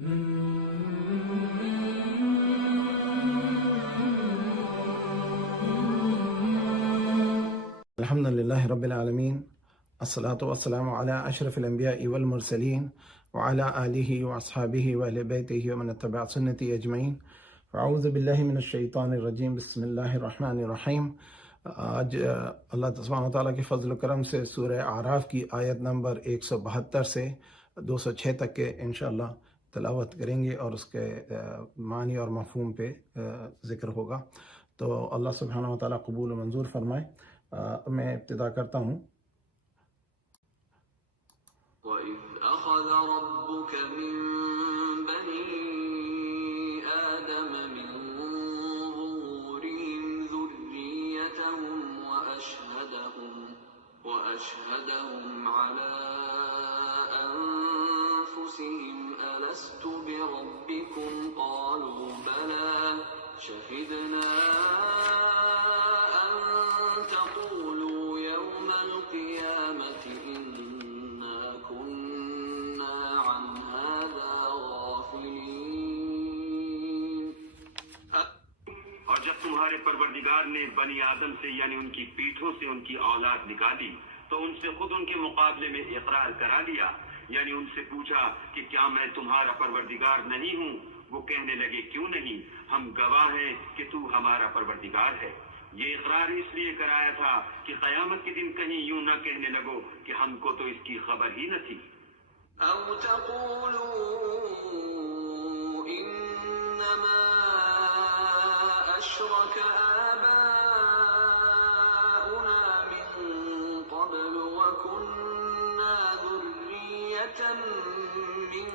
الحمد لله رب العالمين، الصلاة والسلام على أشرف الأنبياء والمرسلين وعلى آله وأصحابه وأهل بيته ومن اتبع سنته أجمعين. أعوذ بالله من الشیطان الرجیم، بسم اللہ الرحمن الرحیم۔ آج اللہ سبحانہ وتعالیٰ کے فضل و کرم سے سورہ اعراف کی آیت نمبر 172 سے 206 تک کے انشاءاللہ تلاوت کریں گے، اور اس کے معنی اور مفہوم پہ ذکر ہوگا۔ تو اللہ سبحانہ وتعالیٰ قبول و منظور فرمائے۔ میں ابتدا کرتا ہوں۔ وَإِذْ أَخَذَ رَبُّكَ مِن بَنِي آدَمَ مِن ظُهُورِهِمْ ذُرِّيَّتَهُمْ وَأَشْهَدَهُمْ عَلَىٰ أَنفُسِهِمْ أَلَسْتُ بِرَبِّكُمْ قَالُوا بَلَىٰ شَهِدْنَا تمہارے پروردگار نے بنی آدم سے یعنی ان کی پیٹھوں سے ان کی اولاد نکالی تو ان سے خود ان کے مقابلے میں اقرار کرا لیا، یعنی ان سے پوچھا کہ کیا میں تمہارا پروردگار نہیں ہوں؟ وہ کہنے لگے کیوں نہیں، ہم گواہ ہیں کہ تو ہمارا پروردگار ہے۔ یہ اقرار اس لیے کرایا تھا کہ قیامت کے دن کہیں یوں نہ کہنے لگو کہ ہم کو تو اس کی خبر ہی نہ تھی۔ أَوْ تَقُولُوا إِنَّمَا أَشْرَكَ آبَاؤُنَا مِن قَبْلُ وَكُنَّا ذُرِّيَّةً مِّن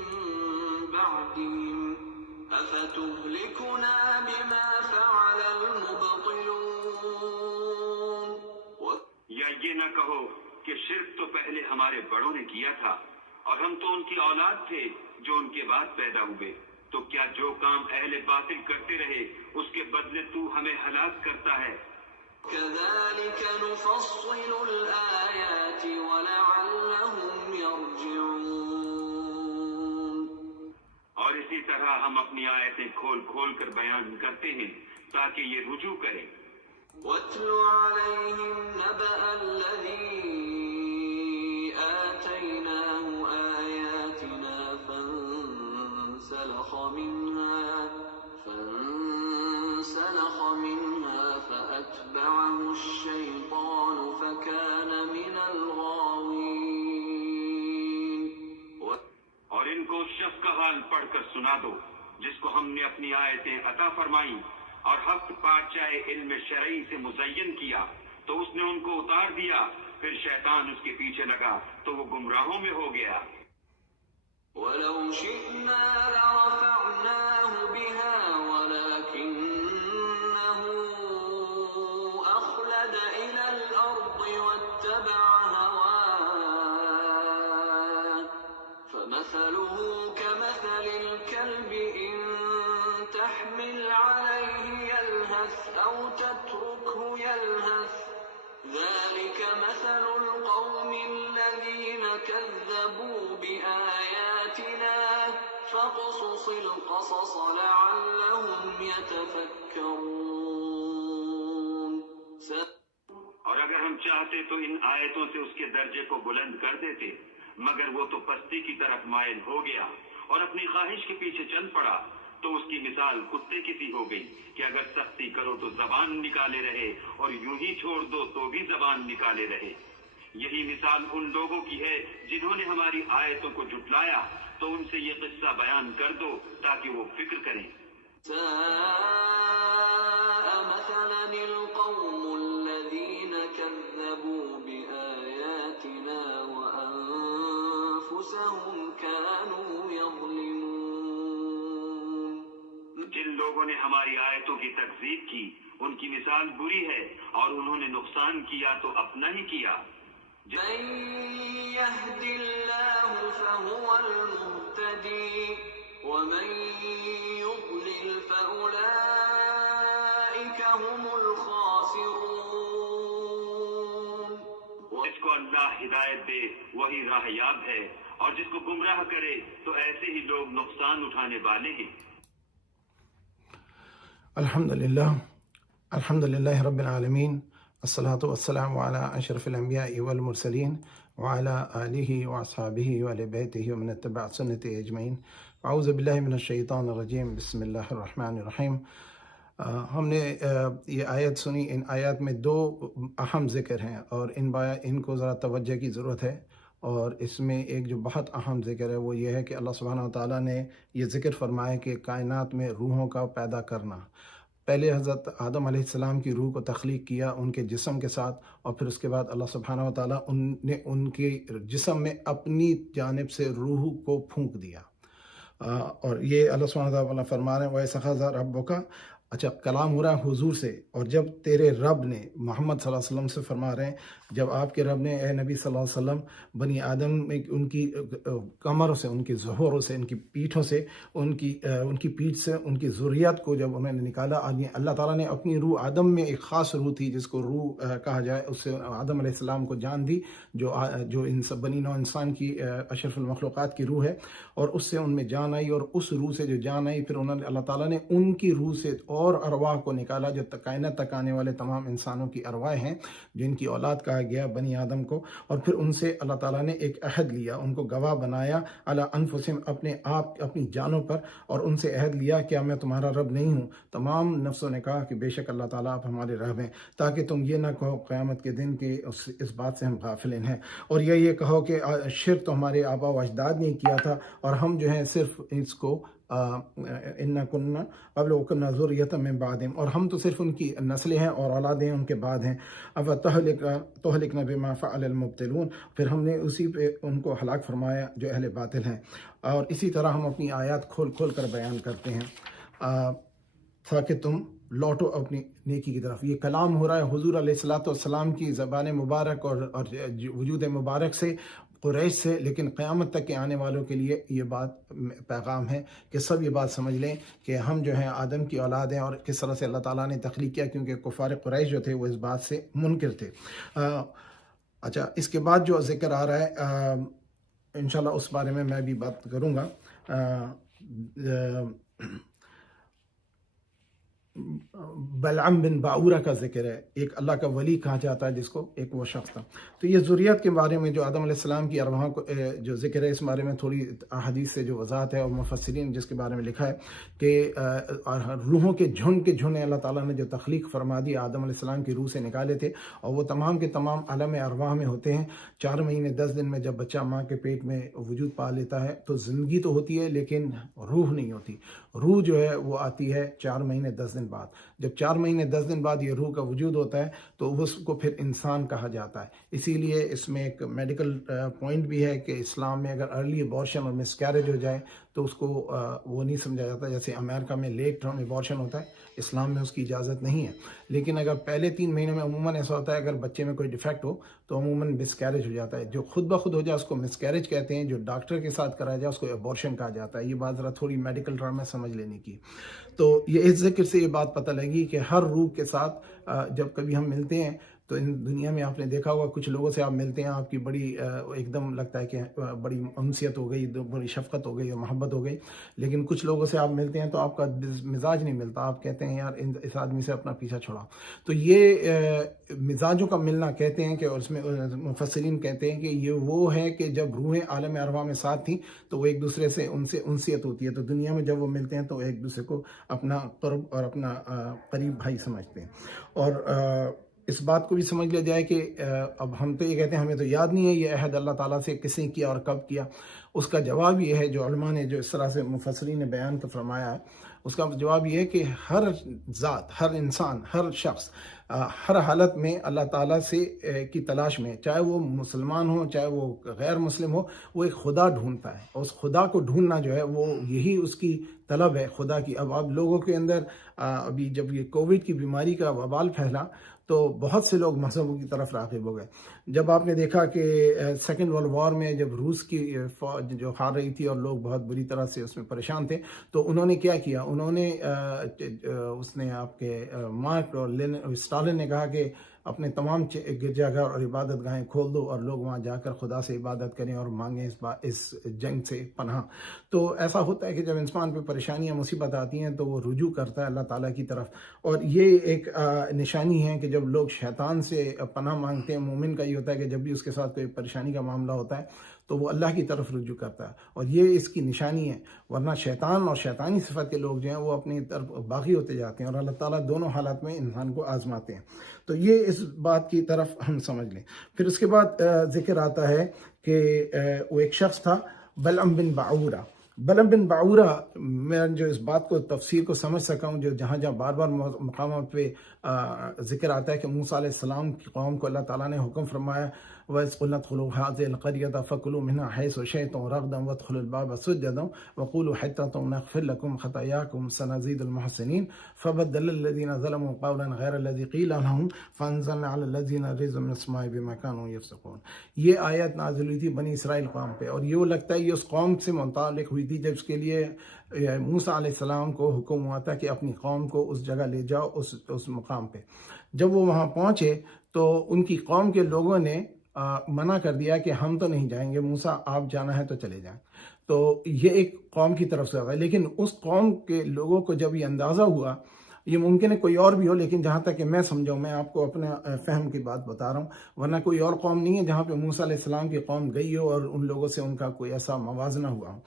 بَعْدِهِمْ أَفَتُهْلِكُنَا بِمَا فَعَلَ الْمُبْطِلُونَ۔ یا یہ نہ کہو کہ شرک تو پہلے ہمارے بڑوں نے کیا تھا اور ہم تو ان کی اولاد تھے جو ان کے بعد پیدا ہوئے، تو کیا جو کام اہل باطل کرتے رہے اس کے بدلے تو ہمیں ہلاک کرتا ہے؟ كَذَلِكَ نُفَصِّلُ الْآيَاتِ وَلَعَلَّهُمْ يَرْجِعُونَ۔ اور اسی طرح ہم اپنی آیتیں کھول کھول کر بیان کرتے ہیں تاکہ یہ رجوع کریں۔ وَاتْلُ عَلَيْهِمْ نَبَأَ الَّذِي آتَيْنَاهُ آيَاتِنَا فَانسَلَخَ مِنْهَا فَأَتْبَعَهُ الشَّيْطَانُ فَكَانَ مِنَ الْغَاوِينَ۔ اور ان کو اس شخص کا حال پڑھ کر سنا دو جس کو ہم نے اپنی آیتیں عطا فرمائیں اور حق پادشاہ علم شرعی سے مزین کیا تو اس نے ان کو اتار دیا، پھر شیطان اس کے پیچھے لگا تو وہ گمراہوں میں ہو گیا۔ وَلَوْ شِئْنَا لَرَفَعْنَاهُ بِهَا وَلَكِنَّهُ أَخْلَدَ إِلَى الْأَرْضِ وَاتَّبَعَ هَوَاهُ فَمَثَلُهُ كَمَثَلِ الْكَلْبِ إِن تَحْمِلْ عَلَيْهِ يَلْهَثْ أَوْ تَتْرُكْهُ يَلْهَث ذَلِكَ مَثَلُ الْقَوْمِ الَّذِينَ كَذَّبُوا بِآيَاتِنَا فَاقْصُصِ الْقَصَصَ لَعَلَّهُمْ يَتَفَكَّرُونَ۔ اور اگر ہم چاہتے تو ان آیتوں سے اس کے درجے کو بلند کر دیتے، مگر وہ تو پستی کی طرف مائل ہو گیا اور اپنی خواہش کے پیچھے چل پڑا، تو اس کی مثال کتے کی سی ہو گئی کہ اگر سختی کرو تو زبان نکالے رہے اور یوں ہی چھوڑ دو تو بھی زبان نکالے رہے۔ یہی مثال ان لوگوں کی ہے جنہوں نے ہماری آیتوں کو جھٹلایا، تو ان سے یہ قصہ بیان کر دو تاکہ وہ فکر کریں۔ سَاءَ مَثَلًا الْقَوْمُ الَّذِينَ كَذَّبُوا بِآيَاتِنَا وَأَنفُسَهُمْ كَانُوا يَظْلِمُونَ۔ جن لوگوں نے ہماری آیتوں کی تکذیب کی ان کی مثال بری ہے اور انہوں نے نقصان کیا تو اپنا ہی کیا۔ مَن يَهْدِ اللَّهُ فَهُوَ الْمُهْتَدِي وَمَن يُضْلِلْ فَأُولَٰئِكَ هُمُ الْخَاسِرُونَ۔ جس کو اللہ ہدایت دے وہی راہ یاب ہے، اور جس کو گمراہ کرے تو ایسے ہی لوگ نقصان اٹھانے والے ہیں۔ الحمد للہ رب العالمین، الصلاۃ والسلام علی اشرف الانبیاء والمرسلین وعلی آلہ واصحابہ وآل بیتہ ومن اتبع سنت اجمعین۔ اعوذ باللہ من الشیطان الرجیم، بسم اللہ الرحمن الرحیم۔ ہم نے یہ آیت سنی، ان آیات میں دو اہم ذکر ہیں اور ان کو ذرا توجہ کی ضرورت ہے، اور اس میں ایک جو بہت اہم ذکر ہے وہ یہ ہے کہ اللہ سبحانہ وتعالیٰ نے یہ ذکر فرمایا کہ کائنات میں روحوں کا پیدا کرنا۔ پہلے حضرت آدم علیہ السلام کی روح کو تخلیق کیا ان کے جسم کے ساتھ، اور پھر اس کے بعد اللہ سبحانہ وتعالیٰ نے ان کے جسم میں اپنی جانب سے روح کو پھونک دیا، اور یہ اللہ سبحانہ وتعالیٰ فرما رہے ہیں وَإِذْ أَخَذَ رَبُّكَ۔ اچھا، کلام ہو رہا ہے حضور سے، اور جب تیرے رب نے محمد صلی اللہ علیہ وسلم سے فرما رہے ہیں، جب آپ کے رب نے اے نبی صلی اللہ علیہ وسلم بنی آدم میں ان کی کمروں سے، ان کی ظہوروں سے، ان کی پیٹھوں سے، ان کی پیٹھ سے ان کی ذریات کو جب انہوں نے نکالا، اللہ تعالیٰ نے اپنی روح آدم میں، ایک خاص روح تھی جس کو روح کہا جائے، اس سے آدم علیہ السلام کو جان دی، جو ان سب بنی نوع انسان کی اشرف المخلوقات کی روح ہے، اور اس سے ان میں جان آئی، اور اس روح سے جو جان آئی پھر انہوں نے اللہ تعالیٰ نے ان کی روح سے اور ارواح کو نکالا جو کائنات تک آنے والے تمام انسانوں کی ارواح ہیں، جن کی اولاد کہا گیا بنی آدم کو، اور پھر ان سے اللہ تعالیٰ نے ایک عہد لیا، ان کو گواہ بنایا علی انفسہم، اپنے آپ اپنی جانوں پر، اور ان سے عہد لیا کیا میں تمہارا رب نہیں ہوں؟ تمام نفسوں نے کہا کہ بے شک اللہ تعالیٰ آپ ہمارے رب ہیں، تاکہ تم یہ نہ کہو قیامت کے دن کہ اس بات سے ہم غافل ہیں، اور یہ کہو کہ شرک تو ہمارے آبا و اجداد نے کیا تھا، اور ہم جو ہیں صرف اس کو اِنَّا كُنَّا قَبْلَ وَكُنَّا ذُرِّيَّةً مِّن بَعْدِهِمْ، اور ہم تو صرف ان کی نسلیں ہیں اور اولادیں ان کے بعد ہیں۔ أَفَتُهْلِكْنَا بِمَا فَعَلَ الْمُبْطِلُونَ، پھر ہم نے اسی پہ ان کو ہلاک فرمایا جو اہل باطل ہیں، اور اسی طرح ہم اپنی آیات کھول کھول کر بیان کرتے ہیں تاکہ تم لوٹو اپنی نیکی کی طرف۔ یہ کلام ہو رہا ہے حضور علیہ الصلوۃ والسلام کی زبان مبارک اور وجود مبارک سے، قریش سے، لیکن قیامت تک کے آنے والوں کے لیے یہ بات پیغام ہے کہ سب یہ بات سمجھ لیں کہ ہم جو ہیں آدم کی اولاد ہیں، اور کس طرح سے اللہ تعالیٰ نے تخلیق کیا، کیونکہ کفار قریش جو تھے وہ اس بات سے منکر تھے۔ اچھا، اس کے بعد جو ذکر آ رہا ہے انشاءاللہ اس بارے میں بھی بات کروں گا۔ بلعم بن باعورہ کا ذکر ہے، ایک اللہ کا ولی کہا جاتا ہے جس کو، ایک وہ شخص تھا۔ تو یہ ذریت کے بارے میں جو آدم علیہ السلام کی ارواح کو جو ذکر ہے، اس بارے میں تھوڑی احادیث سے جو وضاحت ہے، اور مفسرین جس کے بارے میں لکھا ہے کہ روحوں کے جھنڈ اللہ تعالیٰ نے جو تخلیق فرما دی آدم علیہ السلام کی روح سے نکالے تھے، اور وہ تمام کے تمام عالم ارواح میں ہوتے ہیں۔ 4 مہینے 10 دن میں جب بچہ ماں کے پیٹ میں وجود پا لیتا ہے تو زندگی تو ہوتی ہے لیکن روح نہیں ہوتی۔ روح جو ہے وہ آتی ہے 4 مہینے 10 دن بعد۔ جب 4 مہینے 10 دن بعد یہ روح کا وجود ہوتا ہے تو اس کو پھر انسان کہا جاتا ہے۔ اسی لیے اس میں ایک میڈیکل پوائنٹ بھی ہے کہ اسلام میں اگر ارلی ابارشن اور مس کیریج ہو جائے تو اس کو وہ نہیں سمجھا جاتا، جیسے امریکہ میں لیٹ ٹرم ابارشن ہوتا ہے، اسلام میں اس کی اجازت نہیں ہے۔ لیکن اگر پہلے 3 مہینے میں عموماً ایسا ہوتا ہے اگر بچے میں کوئی ڈیفیکٹ ہو تو عموماً مس کیریج ہو جاتا ہے۔ جو خود بخود ہو جائے اس کو مس کیریج کہتے ہیں، جو ڈاکٹر کے ساتھ کرایا جائے اس کو ابارشن کہا جاتا ہے۔ یہ بات ذرا تھوڑی میڈیکل ٹرم میں سمجھ لینے کی۔ تو یہ اس ذکر سے یہ بات پتہ لگی کہ ہر روح کے ساتھ جب کبھی ہم ملتے ہیں تو ان دنیا میں آپ نے دیکھا ہوگا کچھ لوگوں سے آپ ملتے ہیں، آپ کی بڑی ایک دم لگتا ہے کہ بڑی انسیت ہو گئی، بڑی شفقت ہو گئی، محبت ہو گئی، لیکن کچھ لوگوں سے آپ ملتے ہیں تو آپ کا مزاج نہیں ملتا، آپ کہتے ہیں یار اس آدمی سے اپنا پیچھا چھوڑا۔ تو یہ مزاجوں کا ملنا کہتے ہیں کہ اس میں مفسرین کہتے ہیں کہ یہ وہ ہے کہ جب روحیں عالم ارواح میں ساتھ تھیں تو وہ ایک دوسرے سے ان سے انسیت ہوتی ہے، تو دنیا میں جب وہ ملتے ہیں تو ایک دوسرے کو اپنا قرب اور اپنا قریب بھائی سمجھتے ہیں۔ اور اس بات کو بھی سمجھ لیا جائے کہ اب ہم تو یہ کہتے ہیں ہمیں تو یاد نہیں ہے یہ عہد اللہ تعالیٰ سے کس نے کیا اور کب کیا۔ اس کا جواب یہ ہے، جو علماء نے جو اس طرح سے مفسرین نے بیان کا فرمایا ہے، اس کا جواب یہ ہے کہ ہر ذات، ہر انسان، ہر شخص ہر حالت میں اللہ تعالیٰ سے کی تلاش میں، چاہے وہ مسلمان ہو چاہے وہ غیر مسلم ہو، وہ ایک خدا ڈھونڈتا ہے، اور اس خدا کو ڈھونڈنا جو ہے وہ یہی اس کی طلب ہے خدا کی۔ اب لوگوں کے اندر ابھی جب یہ کووڈ کی بیماری کا وبال پھیلا تو بہت سے لوگ مذہبوں کی طرف راغب ہو گئے۔ جب آپ نے دیکھا کہ سیکنڈ ورلڈ وار میں جب روس کی فوج جو ہار رہی تھی اور لوگ بہت بری طرح سے اس میں پریشان تھے، تو انہوں نے کیا کیا، انہوں نے اس نے آپ کے مارک اور اسٹالن نے کہا کہ اپنے تمام گرجا گھر اور عبادت گاہیں کھول دو اور لوگ وہاں جا کر خدا سے عبادت کریں اور مانگیں اس جنگ سے پناہ۔ تو ایسا ہوتا ہے کہ جب انسان پہ پریشانیاں مصیبت آتی ہیں تو وہ رجوع کرتا ہے اللہ تعالیٰ کی طرف، اور یہ ایک نشانی ہے کہ جب لوگ شیطان سے پناہ مانگتے ہیں، مومن کا یہ ہوتا ہے کہ جب بھی اس کے ساتھ کوئی پریشانی کا معاملہ ہوتا ہے تو وہ اللہ کی طرف رجوع کرتا ہے، اور یہ اس کی نشانی ہے۔ ورنہ شیطان اور شیطانی صفت کے لوگ جو ہیں وہ اپنی طرف باغی ہوتے جاتے ہیں، اور اللہ تعالیٰ دونوں حالات میں انسان کو آزماتے ہیں۔ تو یہ اس بات کی طرف ہم سمجھ لیں۔ پھر اس کے بعد ذکر آتا ہے کہ وہ ایک شخص تھا بلعم بن باعورہ۔ بلعم بن باعورہ، میں جو اس بات کو تفسیر کو سمجھ سکا ہوں، جو جہاں جہاں بار بار مقامات پہ ذکر آتا ہے کہ موسیٰ علیہ السلام کی قوم کو اللہ تعالیٰ نے حکم فرمایا وَإِذْ قُلْنَا ادْخُلُوا هَٰذِهِ الْقَرْيَةَ فَكُلُوا مِنْهَا حَيْثُ شِئْتُمْ رَغَدًا وَادْخُلُوا الْبَابَ سُجَّدًا وَقُولُوا حِطَّةٌ نَغْفِرْ لَكُمْ خَطَايَاكُمْ سَنَزِيدُ الْمُحْسِنِينَ فَبَدَّلَ الَّذِينَ ظَلَمُوا قَوْلًا غَيْرَ الَّذِي قِيلَ لَهُمْ فَأَنزَلْنَا عَلَى الَّذِينَ رِجْزًا مِّنَ السَّمَاءِ بِمَا كَانُوا يَفْسُقُونَ۔ یہ آیت نازل ہوئی تھی بنی اسرائیل قوم پہ، اور یہ لگتا ہے یہ اس قوم سے متعلق ہوئی تھی جب اس کے لیے موسیٰ علیہ السلام کو حکم ہوا تھا کہ اپنی قوم کو اس جگہ لے جاؤ، اس مقام پہ۔ جب وہ وہاں پہنچے تو ان کی قوم کے لوگوں نے منع کر دیا کہ ہم تو نہیں جائیں گے، موسیٰ آپ جانا ہے تو چلے جائیں۔ تو یہ ایک قوم کی طرف سے آتا ہے، لیکن اس قوم کے لوگوں کو جب یہ اندازہ ہوا، یہ ممکن ہے کوئی اور بھی ہو، لیکن جہاں تک کہ میں سمجھاؤں، میں آپ کو اپنے فہم کی بات بتا رہا ہوں، ورنہ کوئی اور قوم نہیں ہے جہاں پہ موسیٰ علیہ السلام کی قوم گئی ہو اور ان لوگوں سے ان کا کوئی ایسا موازنہ ہوا ہو۔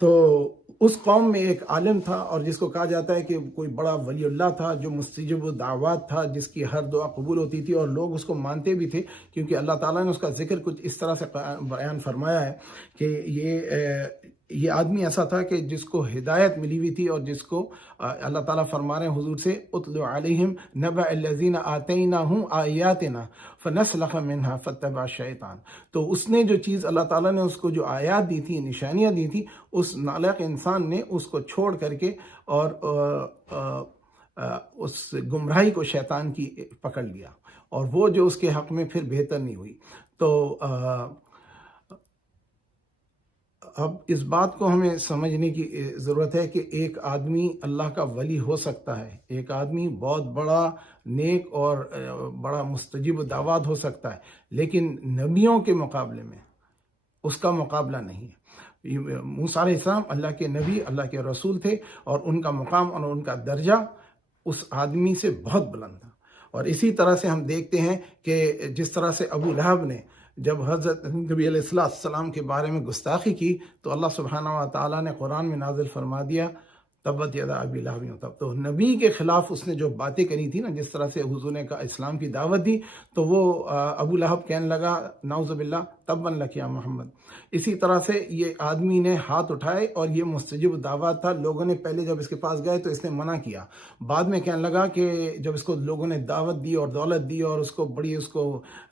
تو اس قوم میں ایک عالم تھا، اور جس کو کہا جاتا ہے کہ کوئی بڑا ولی اللہ تھا، جو مستجب الدعوات تھا، جس کی ہر دعا قبول ہوتی تھی، اور لوگ اس کو مانتے بھی تھے، کیونکہ اللہ تعالیٰ نے اس کا ذکر کچھ اس طرح سے بیان فرمایا ہے کہ یہ آدمی ایسا تھا کہ جس کو ہدایت ملی ہوئی تھی، اور جس کو اللہ تعالیٰ فرما رہے ہیں حضور سے اُتْلُ عَلَيْهِمْ نَبَأَ الَّذِينَ آتَيْنَاهُمْ آيَاتِنَا فَنَسْلَخَ مِنْهَا فَاتَّبَعَ الشَّيْطَانَ۔ تو اس نے جو چیز اللہ تعالیٰ نے اس کو جو آیات دی تھی، نشانیاں دی تھی، اس نالائق انسان نے اس کو چھوڑ کر کے اور اس گمراہی کو شیطان کی پکڑ لیا، اور وہ جو اس کے حق میں پھر بہتر نہیں ہوئی۔ تو اب اس بات کو ہمیں سمجھنے کی ضرورت ہے کہ ایک آدمی اللہ کا ولی ہو سکتا ہے، ایک آدمی بہت بڑا نیک اور بڑا مستجیب دعوات ہو سکتا ہے، لیکن نبیوں کے مقابلے میں اس کا مقابلہ نہیں ہے۔ موسیٰ علیہ السلام اللہ کے نبی، اللہ کے رسول تھے، اور ان کا مقام اور ان کا درجہ اس آدمی سے بہت بلند تھا۔ اور اسی طرح سے ہم دیکھتے ہیں کہ جس طرح سے ابو لہب نے جب حضرت نبی علیہ السلام کے بارے میں گستاخی کی، تو اللہ سبحانہ و تعالیٰ نے قرآن میں نازل فرما دیا تبت یدا ابی لہب وتب۔ تو نبی کے خلاف اس نے جو باتیں کری تھی نا، جس طرح سے حضور نے اسلام کی دعوت دی، تو وہ ابو لہب کہنے لگا نعوذ باللہ تبا لک یا محمد۔ اسی طرح سے یہ آدمی نے ہاتھ اٹھائے، اور یہ مستجب دعوت تھا۔ لوگوں نے پہلے جب اس کے پاس گئے تو اس نے منع کیا، بعد میں کہنے لگا کہ جب اس کو لوگوں نے دعوت دی اور دولت دی اور اس کو بڑی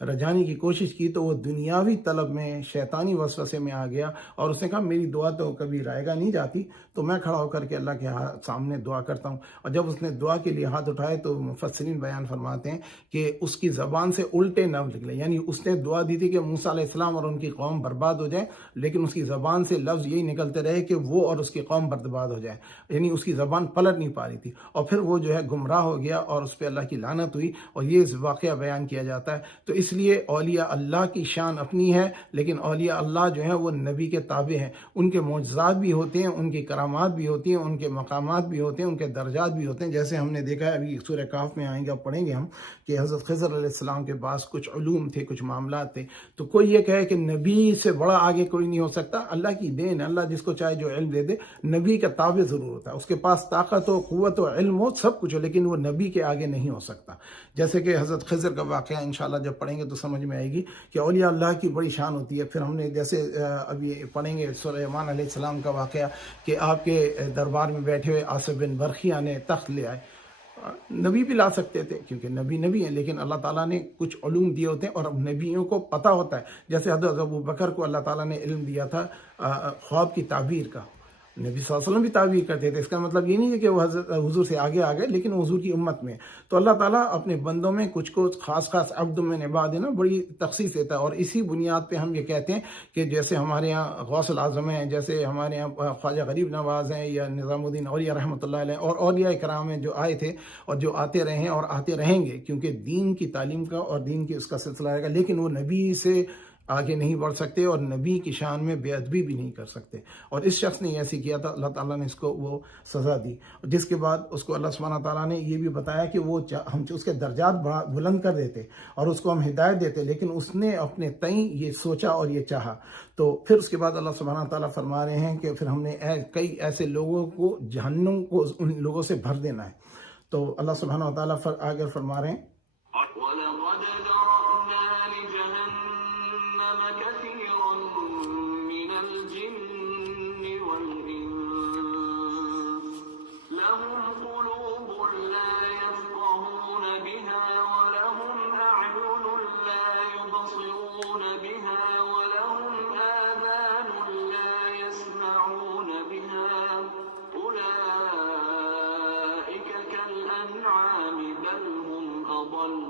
رجانے کی کوشش کی، تو وہ دنیاوی طلب میں شیطانی وسوسے میں آ گیا، اور اس نے کہا میری دعا تو کبھی رائے گا نہیں جاتی، تو میں کھڑا ہو کر کے اللہ کے سامنے دعا کرتا ہوں۔ اور جب اس نے دعا کے لیے ہاتھ اٹھائے تو مفسرین بیان فرماتے ہیں کہ اس کی زبان سے الٹے لفظ نکلے، یعنی اس نے دعا دی تھی کہ موسیٰ علیہ السلام اور ان کی قوم برباد ہو جائے، لیکن اس کی زبان سے لفظ یہی نکلتے رہے کہ وہ اور اس کی قوم برباد ہو جائے، یعنی اس کی زبان پلٹ نہیں پا رہی تھی، اور پھر وہ جو ہے گمراہ ہو گیا اور اس پہ اللہ کی لعنت ہوئی، اور یہ واقعہ بیان کیا جاتا ہے۔ تو اس لیے اولیاء اللہ کی شان اپنی ہے، لیکن اولیاء اللہ جو ہیں وہ نبی کے تابع ہیں، ان کے معجزات بھی ہوتے ہیں، ان کی کرامات بھی ہوتی ہیں، ان کے مقامات بھی ہوتے ہیں، ان کے درجات بھی ہوتے ہیں۔ جیسے ہم نے دیکھا ہے ابھی سورہ کہف میں آئیں گے، پڑھیں گے ہم، کہ حضرت خضر علیہ السلام کے پاس کچھ علوم تھے، کچھ معاملات تھے۔ تو کوئی یہ کہے کہ نبی سے بڑا آگے کوئی نہیں ہو سکتا، اللہ کی دین، اللہ جس کو چاہے جو علم دے دے، نبی کا تابع ضرور ہوتا ہے، اس کے پاس طاقت ہو، قوت ہو، علم ہو، سب کچھ ہو، لیکن وہ نبی کے آگے نہیں ہو سکتا۔ جیسے کہ حضرت خضر کا واقعہ انشاءاللہ جب پڑھیں گے تو سمجھ میں آئے گی کہ اولیاء اللہ کی بڑی شان ہوتی ہے۔ پھر ہم نے جیسے ابھی پڑھیں گے سلیمان علیہ السلام کا واقعہ کہ آپ کے دربار میں بیٹھے ہوئے آصف بن برخیہ نے تخت لے آئے۔ نبی بھی لا سکتے تھے کیونکہ نبی ہیں، لیکن اللہ تعالیٰ نے کچھ علوم دیے ہوتے ہیں اور اب نبیوں کو پتہ ہوتا ہے۔ جیسے حضرت ابو بکر کو اللہ تعالیٰ نے علم دیا تھا خواب کی تعبیر کا، نبی صلی اللہ علیہ وسلم بھی تعبیر کرتے تھے، اس کا مطلب یہ نہیں ہے کہ وہ حضور سے آگے آ گئے، لیکن حضور کی امت میں تو اللہ تعالیٰ اپنے بندوں میں کچھ کو خاص عبد من عباد نا بڑی تخصیص دیتا ہے، اور اسی بنیاد پہ ہم یہ کہتے ہیں کہ جیسے ہمارے یہاں غوث العظم ہیں، جیسے ہمارے یہاں خواجہ غریب نواز ہیں، یا نظام الدین اولیاء رحمۃ اللہ علیہ، اور اولیاء کرام ہیں جو آئے تھے اور جو آتے رہے ہیں اور آتے رہیں گے، کیونکہ دین کی تعلیم کا اور دین کی اس کا سلسلہ رہے گا، لیکن وہ نبی سے آگے نہیں بڑھ سکتے اور نبی کی شان میں بے ادبی بھی نہیں کر سکتے، اور اس شخص نے ایسی کیا تھا، اللہ تعالیٰ نے اس کو وہ سزا دی، جس کے بعد اس کو اللہ سبحانہ تعالیٰ نے یہ بھی بتایا کہ وہ ہم اس کے درجات بلند کر دیتے اور اس کو ہم ہدایت دیتے، لیکن اس نے اپنے تئیں یہ سوچا اور یہ چاہا، تو پھر اس کے بعد اللہ سبحانہ تعالیٰ فرما رہے ہیں کہ پھر ہم نے کئی ایسے لوگوں کو جہنم کو ان لوگوں سے بھر دینا ہے، تو اللہ سبحانہ تعالیٰ آگے فرما رہے ہیں وَلَقَدْ ذَرَأْنَا لِجَهَنَّمَ كَثِيرًا مِنَ الْجِنِّ وَالْإِنسِ لَهُمْ قُلُوبٌ لَا يَفْقَهُونَ بِهَا وَلَهُمْ أَعْيُنٌ لَا يُبْصِرُونَ بِهَا وَلَهُمْ آذَانٌ لَا يَسْمَعُونَ بِهَا أُولَئِكَ كَالْأَنْعَامِ بَلْ هُمْ أَضَلُّ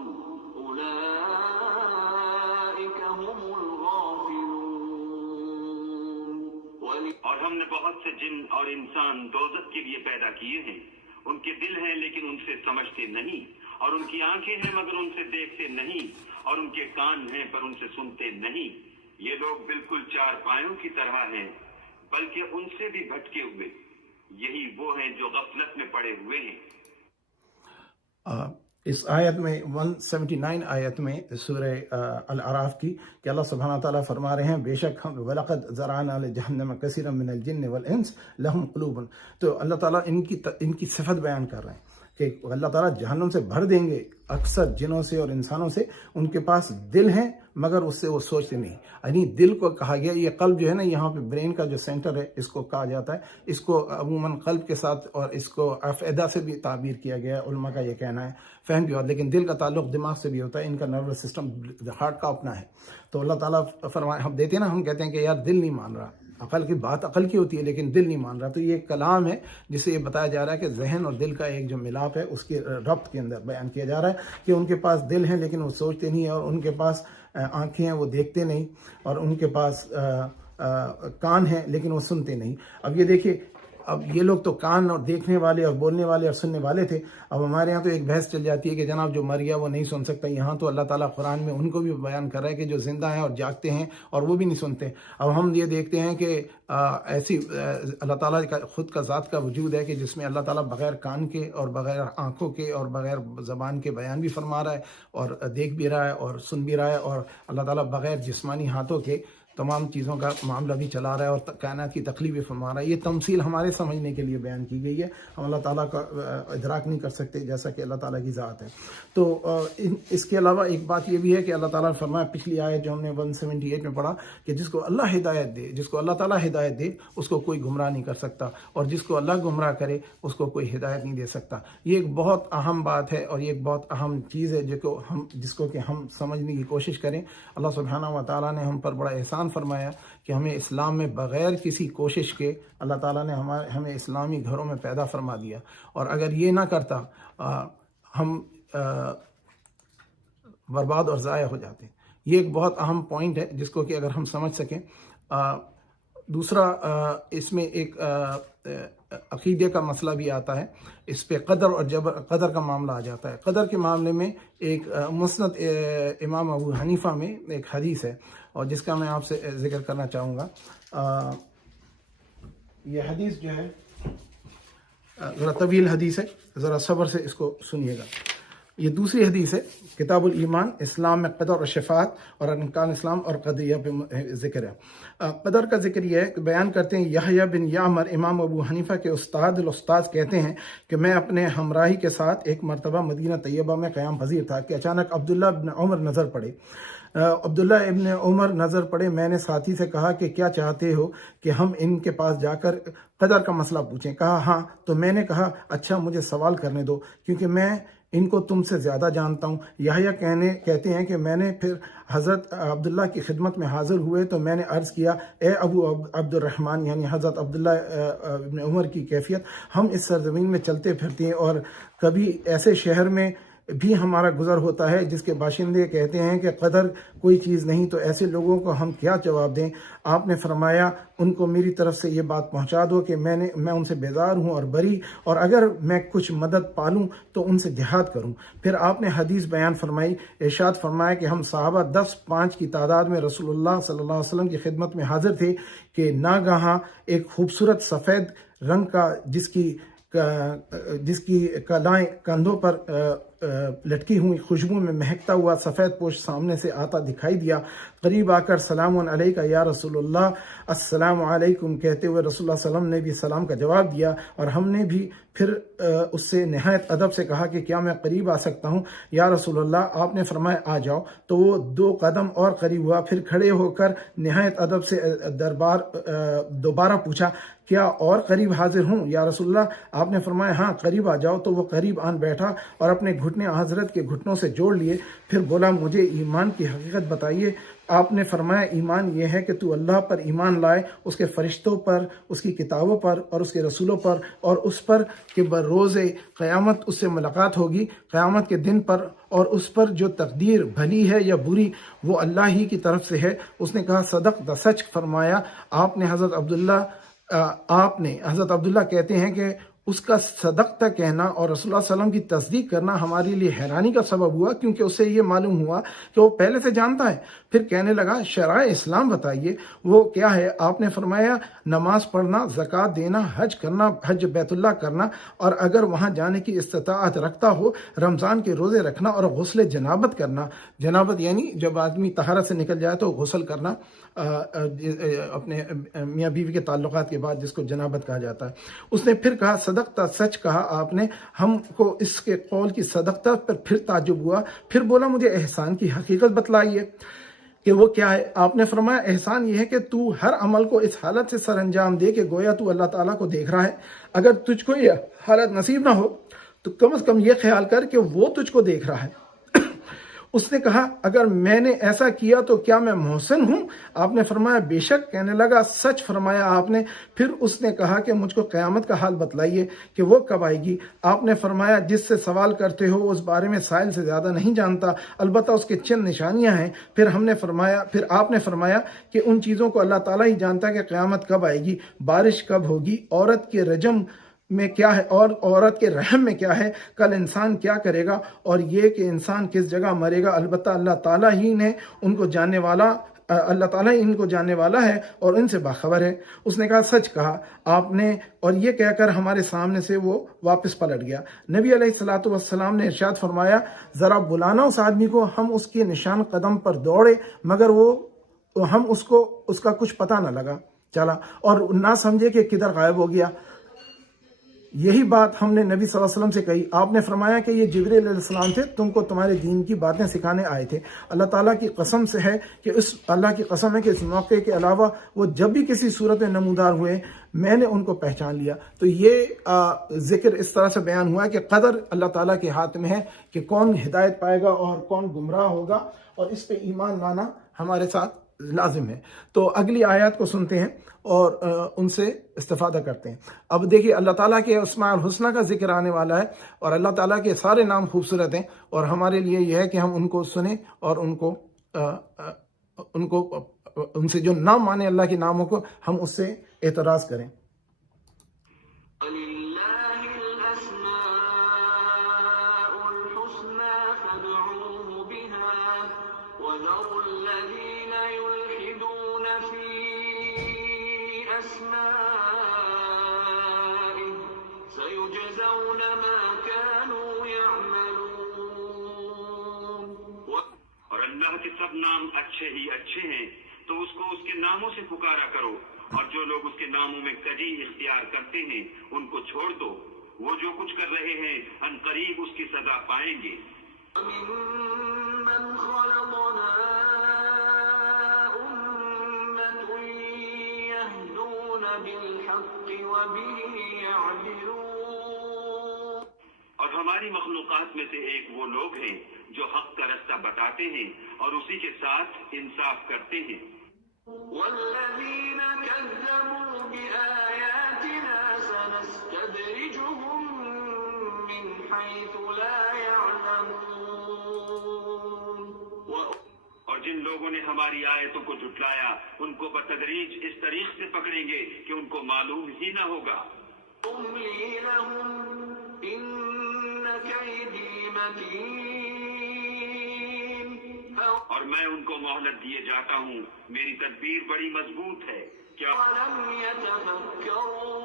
أُولَئِكَ هُمُ الْغَافِلُونَ اور ہم نے بہت سے جن اور انسان دوزخ کے لیے پیدا کیے ہیں، ان کے دل ہیں لیکن ان سے سمجھتے نہیں، اور ان کی آنکھیں ہیں مگر ان سے دیکھتے نہیں، اور ان کے کان ہیں پر ان سے سنتے نہیں، یہ لوگ بالکل چار پایوں کی طرح ہیں بلکہ ان سے بھی بھٹکے ہوئے، یہی وہ ہیں جو غفلت میں پڑے ہوئے ہیں۔ اس آیت میں 179 آیت میں سورہ الاعراف کی کہ اللہ سبحانہ تعالیٰ فرما رہے ہیں بے شک ہم وَلَقَدْ ذَرَعْنَا لِجَهَنَّمَ كَثِيرًا مِنَ الْجِنِّ وَالْإِنسِ لَهُمْ قُلُوبٌ، تو اللہ تعالیٰ ان کی صفت بیان کر رہے ہیں کہ اللہ تعالیٰ جہنم سے بھر دیں گے اکثر جنوں سے اور انسانوں سے، ان کے پاس دل ہیں مگر اس سے وہ سوچتے نہیں، یعنی دل کو کہا گیا، یہ قلب جو ہے نا یہاں پہ برین کا جو سینٹر ہے اس کو کہا جاتا ہے، اس کو عموماً قلب کے ساتھ اور اس کو افئدہ سے بھی تعبیر کیا گیا ہے، علماء کا یہ کہنا ہے، فہم بھی، اور لیکن دل کا تعلق دماغ سے بھی ہوتا ہے، ان کا نروس سسٹم ہارٹ کا اپنا ہے، تو اللہ تعالیٰ فرمائے ہم دیتے ہیں نا، ہم کہتے ہیں کہ یار دل نہیں مان رہا، عقل کی بات عقل کی ہوتی ہے لیکن دل نہیں مان رہا، تو یہ کلام ہے جسے یہ بتایا جا رہا ہے کہ ذہن اور دل کا ایک جو ملاپ ہے اس کے ربط کے اندر بیان کیا جا رہا ہے کہ ان کے پاس دل ہیں لیکن وہ سوچتے نہیں ہیں، اور ان کے پاس آنکھیں ہیں وہ دیکھتے نہیں، اور ان کے پاس کان ہیں لیکن وہ سنتے نہیں۔ اب یہ دیکھیے، اب یہ لوگ تو کان اور دیکھنے والے اور بولنے والے اور سننے والے تھے، اب ہمارے ہاں تو ایک بحث چل جاتی ہے کہ جناب جو مر گیا وہ نہیں سن سکتا، یہاں تو اللہ تعالیٰ قرآن میں ان کو بھی بیان کر رہا ہے کہ جو زندہ ہیں اور جاگتے ہیں اور وہ بھی نہیں سنتے۔ اب ہم یہ دیکھتے ہیں کہ ایسی اللہ تعالیٰ کا خود کا ذات کا وجود ہے کہ جس میں اللہ تعالیٰ بغیر کان کے اور بغیر آنکھوں کے اور بغیر زبان کے بیان بھی فرما رہا ہے اور دیکھ بھی رہا ہے اور سن بھی رہا ہے، اور اللہ تعالیٰ بغیر جسمانی ہاتھوں کے تمام چیزوں کا معاملہ بھی چلا رہا ہے اور کائنات کی تخلیق بھی فرما رہا ہے۔ یہ تمثیل ہمارے سمجھنے کے لیے بیان کی گئی ہے، ہم اللہ تعالیٰ کا ادراک نہیں کر سکتے جیسا کہ اللہ تعالیٰ کی ذات ہے۔ تو اس کے علاوہ ایک بات یہ بھی ہے کہ اللہ تعالیٰ نے فرمایا پچھلی آیت جو ہم نے 178 میں پڑھا کہ جس کو اللہ ہدایت دے، جس کو اللہ تعالیٰ ہدایت دے اس کو کوئی گمراہ نہیں کر سکتا، اور جس کو اللہ گمراہ کرے اس کو کوئی ہدایت نہیں دے سکتا۔ یہ ایک بہت اہم بات ہے اور یہ ایک بہت اہم چیز ہے جس کو کہ ہم سمجھنے کی کوشش کریں۔ اللہ سبحانہ و تعالیٰ نے ہم پر بڑا احسان فرمایا کہ ہمیں اسلام میں بغیر کسی کوشش کے اللہ تعالیٰ نے ہمیں اسلامی گھروں میں پیدا فرما دیا، اور اگر یہ نہ کرتا ہم برباد اور ضائع ہو جاتے۔ یہ ایک بہت اہم پوائنٹ ہے جس کو کہ اگر ہم سمجھ سکیں۔ دوسرا اس میں ایک عقیدے کا مسئلہ بھی آتا ہے، اس پہ قدر اور جبر، قدر کا معاملہ آ جاتا ہے۔ قدر کے معاملے میں ایک مسند امام ابو حنیفہ میں ایک حدیث ہے اور جس کا میں آپ سے ذکر کرنا چاہوں گا۔ یہ حدیث جو ہے ذرا طویل حدیث ہے، ذرا صبر سے اس کو سنیے گا۔ یہ دوسری حدیث ہے، کتاب الایمان، اسلام میں قدر اور شفاعت اور ارکان اسلام اور قدریہ پہ ذکر ہے۔ قدر کا ذکر یہ ہے کہ بیان کرتے ہیں یحییٰ بن یعمر، امام ابو حنیفہ کے استاد کہتے ہیں کہ میں اپنے ہمراہی کے ساتھ ایک مرتبہ مدینہ طیبہ میں قیام پذیر تھا کہ اچانک عبداللہ ابن عمر نظر پڑے۔ عبداللہ ابن عمر نظر پڑے، میں نے ساتھی سے کہا کہ کیا چاہتے ہو کہ ہم ان کے پاس جا کر قدر کا مسئلہ پوچھیں؟ کہا ہاں۔ تو میں نے کہا اچھا مجھے سوال کرنے دو، کیونکہ میں ان کو تم سے زیادہ جانتا ہوں۔ یحییٰ کہتے ہیں کہ میں نے پھر حضرت عبداللہ کی خدمت میں حاضر ہوئے تو میں نے عرض کیا، اے ابو عبد الرحمن، یعنی حضرت عبداللہ ابن عمر کی کیفیت، ہم اس سرزمین میں چلتے پھرتے ہیں اور کبھی ایسے شہر میں بھی ہمارا گزر ہوتا ہے جس کے باشندے کہتے ہیں کہ قدر کوئی چیز نہیں، تو ایسے لوگوں کو ہم کیا جواب دیں؟ آپ نے فرمایا ان کو میری طرف سے یہ بات پہنچا دو کہ میں ان سے بیزار ہوں اور بری، اور اگر میں کچھ مدد پالوں تو ان سے جہاد کروں۔ پھر آپ نے حدیث بیان فرمائی، ارشاد فرمایا کہ ہم صحابہ 10-5 کی تعداد میں رسول اللہ صلی اللہ علیہ وسلم کی خدمت میں حاضر تھے کہ ناگہاں ایک خوبصورت سفید رنگ کا جس کی کلائیں کندھوں پر لٹکی ہوئی خوشبو میں مہکتا ہوا سفید پوش سامنے سے آتا دکھائی دیا۔ قریب آ کر سلام علیکہ یا رسول اللہ، السلام علیکم کہتے ہوئے رسول اللہ صلی اللہ علیہ وسلم نے بھی سلام کا جواب دیا، اور ہم نے بھی پھر اس سے نہایت ادب سے کہا کہ کیا میں قریب آ سکتا ہوں یا رسول اللہ؟ آپ نے فرمایا آ جاؤ، تو وہ 2 قدم اور قریب ہوا، پھر کھڑے ہو کر نہایت ادب سے دوبارہ پوچھا، کیا اور قریب حاضر ہوں یا رسول اللہ؟ آپ نے فرمایا ہاں قریب آ جاؤ، تو وہ قریب آن بیٹھا اور اپنے گھٹنے حضرت کے گھٹنوں سے جوڑ لیے، پھر بولا مجھے ایمان کی حقیقت بتائیے۔ آپ نے فرمایا ایمان یہ ہے کہ تو اللہ پر ایمان لائے، اس کے فرشتوں پر، اس کی کتابوں پر اور اس کے رسولوں پر، اور اس پر کہ بروز قیامت اس سے ملاقات ہوگی قیامت کے دن پر، اور اس پر جو تقدیر بھلی ہے یا بری وہ اللہ ہی کی طرف سے ہے۔ اس نے کہا صدق، سچ فرمایا آپ نے۔ حضرت عبداللہ کہتے ہیں کہ اس کا صدقہ کہنا اور رسول اللہ صلی اللہ علیہ وسلم کی تصدیق کرنا ہمارے لیے حیرانی کا سبب ہوا، کیونکہ اسے یہ معلوم ہوا کہ وہ پہلے سے جانتا ہے۔ پھر کہنے لگا شرائع اسلام بتائیے وہ کیا ہے؟ آپ نے فرمایا نماز پڑھنا، زکوٰۃ دینا، حج کرنا، حج بیت اللہ کرنا، اور اگر وہاں جانے کی استطاعت رکھتا ہو رمضان کے روزے رکھنا، اور غسل جنابت کرنا۔ جنابت یعنی جب آدمی طہارت سے نکل جائے تو غسل کرنا، اپنے میاں بیوی کے تعلقات کے بعد جس کو جنابت کہا جاتا ہے۔ اس نے پھر کہا صدقتا، سچ کہا آپ نے۔ ہم کو اس کے قول کی صدقتا پر پھر تعجب ہوا، پھر بولا مجھے احسان کی حقیقت بتلائیے کہ وہ کیا ہے؟ آپ نے فرمایا احسان یہ ہے کہ تو ہر عمل کو اس حالت سے سر انجام دے کہ گویا تو اللہ تعالیٰ کو دیکھ رہا ہے۔ اگر تجھ کو یہ حالت نصیب نہ ہو تو کم از کم یہ خیال کر کہ وہ تجھ کو دیکھ رہا ہے۔ اس نے کہا اگر میں نے ایسا کیا تو کیا میں محسن ہوں؟ آپ نے فرمایا بے شک۔ کہنے لگا سچ فرمایا آپ نے۔ پھر اس نے کہا کہ مجھ کو قیامت کا حال بتلائیے کہ وہ کب آئے گی۔ آپ نے فرمایا جس سے سوال کرتے ہو اس بارے میں سائل سے زیادہ نہیں جانتا، البتہ اس کے چند نشانیاں ہیں۔ پھر آپ نے فرمایا کہ ان چیزوں کو اللہ تعالیٰ ہی جانتا ہے کہ قیامت کب آئے گی، بارش کب ہوگی، عورت کے رجم میں کیا ہے اور عورت کے رحم میں کیا ہے، کل انسان کیا کرے گا، اور یہ کہ انسان کس جگہ مرے گا۔ البتہ اللہ تعالیٰ ہی ان کو جاننے والا ہے اور ان سے باخبر ہے۔ اس نے کہا سچ کہا آپ نے، اور یہ کہہ کر ہمارے سامنے سے وہ واپس پلٹ گیا۔ نبی علیہ الصلوۃ والسلام نے ارشاد فرمایا ذرا بلانا اس آدمی کو، ہم اس کے نشان قدم پر دوڑے مگر ہم اس کا کچھ پتہ نہ لگا چلا، اور نہ سمجھے کہ کدھر غائب ہو گیا۔ یہی بات ہم نے نبی صلی اللہ علیہ وسلم سے کہی۔ آپ نے فرمایا کہ یہ جبریل علیہ السلام تھے، تم کو تمہارے دین کی باتیں سکھانے آئے تھے۔ اللہ تعالیٰ کی قسم ہے کہ اس موقع کے علاوہ وہ جب بھی کسی صورت میں نمودار ہوئے میں نے ان کو پہچان لیا۔ تو یہ ذکر اس طرح سے بیان ہوا ہے کہ قدر اللہ تعالیٰ کے ہاتھ میں ہے کہ کون ہدایت پائے گا اور کون گمراہ ہوگا، اور اس پہ ایمان لانا ہمارے ساتھ لازم ہے۔ تو اگلی آیات کو سنتے ہیں اور ان سے استفادہ کرتے ہیں۔ اب دیکھیے اللہ تعالیٰ کے اسماء الحسنہ کا ذکر آنے والا ہے، اور اللہ تعالیٰ کے سارے نام خوبصورت ہیں، اور ہمارے لیے یہ ہے کہ ہم ان کو سنیں اور ان سے جو نام مانے اللہ کے ناموں کو ہم اس سے اعتراض کریں۔ اللہ کے سب نام اچھے ہی اچھے ہیں، تو اس کو اس کے ناموں سے پکارا کرو، اور جو لوگ اس کے ناموں میں کجی اختیار کرتے ہیں ان کو چھوڑ دو، وہ جو کچھ کر رہے ہیں ان قریب اس کی سزا پائیں گے۔ ممن خلقنا أمة يهدون بالحق وبه يعدلون۔ اور ہماری مخلوقات میں سے ایک وہ لوگ ہیں جو حق کا رستہ بتاتے ہیں اور اسی کے ساتھ انصاف کرتے ہیں. والذين كذبوا بآياتنا سنستدرجهم من حيث لا يعلمون. اور جن لوگوں نے ہماری آیتوں کو جھٹلایا ان کو بتدریج اس طریق سے پکڑیں گے کہ ان کو معلوم ہی نہ ہوگا. أملي لهم إن كيدي متين. اور میں ان کو مہلت دیے جاتا ہوں، میری تدبیر بڑی مضبوط ہے. کیا ولم يتفكروا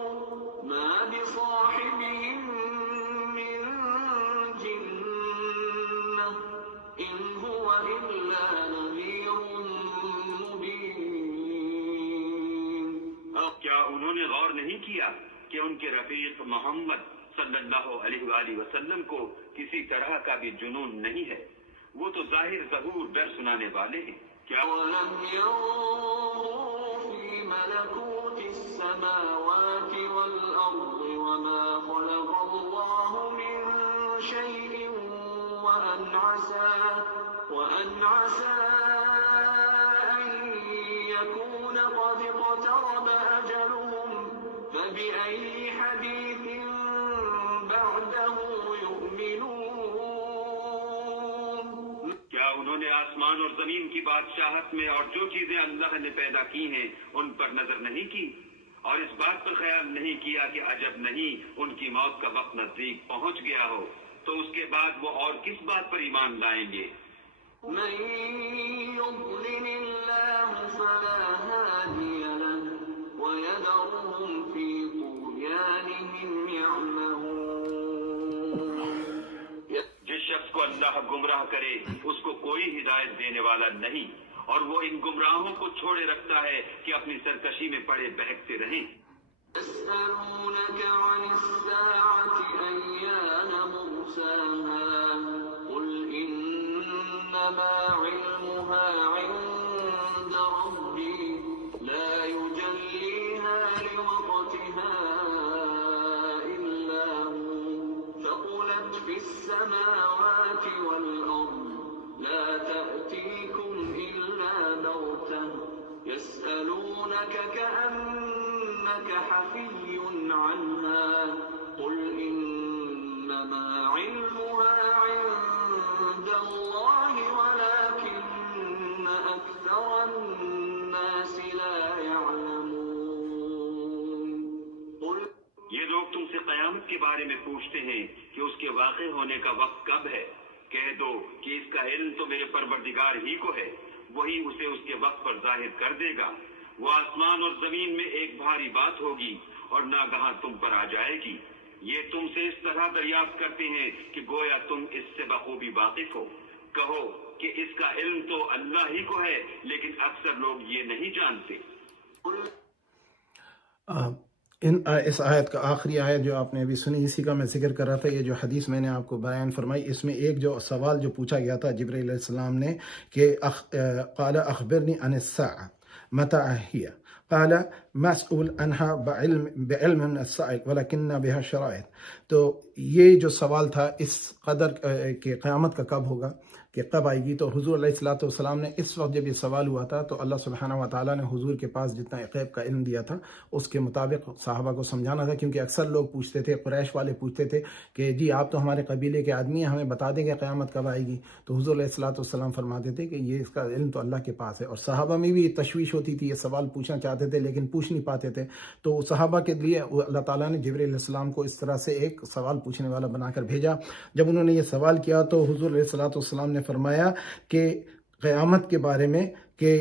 ما بصاحبهم من جنة إن هو إلا نذير مبين. کیا انہوں نے غور نہیں کیا کہ ان کے رفیق محمد صلی اللہ علیہ وآلہ وسلم کو کسی طرح کا بھی جنون نہیں ہے، وہ تو ظاہر ظہور ڈر سنانے والے ہیں. کیا ولم ينظروا في ملكوت السماوات والأرض وما خلق الله من شيء وأن عسى أن يكون قد اقترب أجلهم فبأي حديث بعده يؤمنون. کیا انہوں نے آسمان اور زمین کی بادشاہت میں اور جو چیزیں اللہ نے پیدا کی ہیں ان پر نظر نہیں کی اور اس بات پر خیال نہیں کیا کہ عجب نہیں ان کی موت کا وقت نزدیک پہنچ گیا ہو تو اس کے بعد وہ اور کس بات پر ایمان لائیں گے؟ من يضلل الله فلا هادي له ويذرهم في طغيانهم يعمهون. جس شخص کو اللہ گمراہ کرے اس کو کوئی ہدایت دینے والا نہیں اور وہ ان گمراہوں کو چھوڑے رکھتا ہے کہ اپنی سرکشی میں پڑے بہکتے رہیں. يسألونك عن الساعة أيان مرساها قل إنما علمها عند ربي لا يجليها لوقتها إلا هو ثقلت في السماوات والأرض لا تأتيكم إلا بغتة يسألونك كأنك حفي عنها قل إنما علمها عند الله ولكن أكثر الناس لا يعلمون. قل یہ لوگ تم سے قیامت کے بارے میں پوچھتے ہیں کہ اس کے واقع ہونے کا وقت کب ہے. کہہ دو کہ اس کا علم تو میرے پروردگار ہی کو ہے، وہی اسے اس کے وقت پر ظاہر کر دے گا. وہ آسمان اور زمین میں ایک بھاری بات ہوگی اور ناگہاں تم پر آ جائے گی. یہ تم سے اس طرح دریافت کرتے ہیں کہ گویا تم اس سے بخوبی واقف ہو. کہو کہ اس کا علم تو اللہ ہی کو ہے لیکن اکثر لوگ یہ نہیں جانتے. اس آیت کا آخری آیت جو آپ نے ابھی سنی اسی کا میں ذکر کر رہا تھا. یہ جو حدیث میں نے آپ کو بیان فرمائی اس میں ایک جو سوال جو پوچھا گیا تھا جبرائیل علیہ السلام نے کہ قال اخبرنی عن الساعة متى هي قال مسئول عنها بعلم من السائل ولكن بها شرائط. تو یہ جو سوال تھا اس قدر کہ قیامت کا کب ہوگا، کہ کب آئے گی، تو حضور علیہ الصلوۃ والسلام نے اس وقت جب یہ سوال ہوا تھا تو اللہ سبحانہ و تعالیٰ نے حضور کے پاس جتنا غیب کا علم دیا تھا اس کے مطابق صحابہ کو سمجھانا تھا. کیونکہ اکثر لوگ پوچھتے تھے، قریش والے پوچھتے تھے کہ جی آپ تو ہمارے قبیلے کے آدمی ہیں، ہمیں بتا دیں کہ قیامت کب آئے گی. تو حضور علیہ الصلوۃ والسلام فرماتے تھے کہ یہ اس کا علم تو اللہ کے پاس ہے. اور صحابہ میں بھی تشویش ہوتی تھی، یہ سوال پوچھنا چاہتے تھے لیکن پوچھ نہیں پاتے تھے. تو صحابہ کے لیے اللہ تعالیٰ نے جبرائیل علیہ السلام کو اس طرح سے ایک سوال پوچھنے والا بنا کر بھیجا. جب انہوں نے یہ سوال کیا تو حضور علیہ الصلوۃ والسلام نے فرمایا کہ قیامت کے بارے میں کہ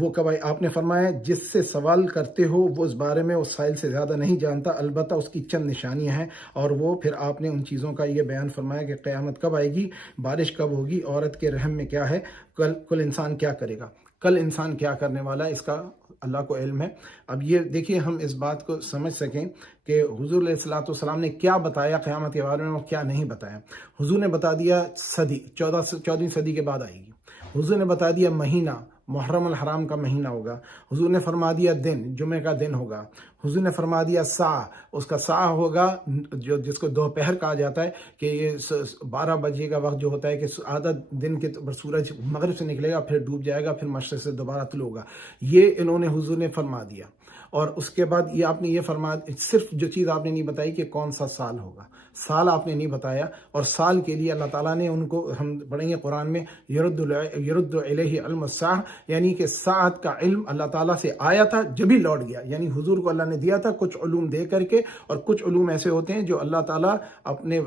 وہ کب آئے. آپ نے فرمایا جس سے سوال کرتے ہو وہ اس بارے میں اس سائل سے زیادہ نہیں جانتا، البتہ اس کی چند نشانیاں ہیں. اور وہ پھر آپ نے ان چیزوں کا یہ بیان فرمایا کہ قیامت کب آئے گی، بارش کب ہوگی، عورت کے رحم میں کیا ہے، کل انسان کیا کرے گا، کل انسان کیا کرنے والا ہے، اس کا اللہ کو علم ہے. اب یہ دیکھیے ہم اس بات کو سمجھ سکیں کہ حضور علیہ الصلوۃ والسلام نے کیا بتایا قیامت کے بارے میں اور کیا نہیں بتایا. حضور نے بتا دیا صدی 14ویں صدی کے بعد آئے گی. حضور نے بتا دیا مہینہ محرم الحرام کا مہینہ ہوگا، حضور نے فرما دیا دن جمعہ کا دن ہوگا، حضور نے فرما دیا ساعہ، اس کا ساعہ ہوگا جو جس کو دوپہر کہا جاتا ہے، کہ یہ 12 بجے کا وقت جو ہوتا ہے کہ آدھا دن کے سورج مغرب سے نکلے گا، پھر ڈوب جائے گا، پھر مشرق سے دوبارہ طلوع ہوگا، یہ انہوں نے حضور نے فرما دیا۔ اور اس کے بعد یہ آپ نے یہ فرمایا، صرف جو چیز آپ نے نہیں بتائی کہ کون سا سال ہوگا، سال آپ نے نہیں بتایا، اور سال کے لیے اللہ تعالیٰ نے ان کو، ہم پڑھیں گے قرآن میں، یرد الیہ علم الساعہ، یعنی کہ ساعت کا علم اللہ تعالیٰ سے آیا تھا جبھی لوٹ گیا، یعنی حضور کو اللہ نے دیا تھا کچھ علوم دے کر کے، اور کچھ علوم ایسے ہوتے ہیں جو اللہ تعالیٰ اپنے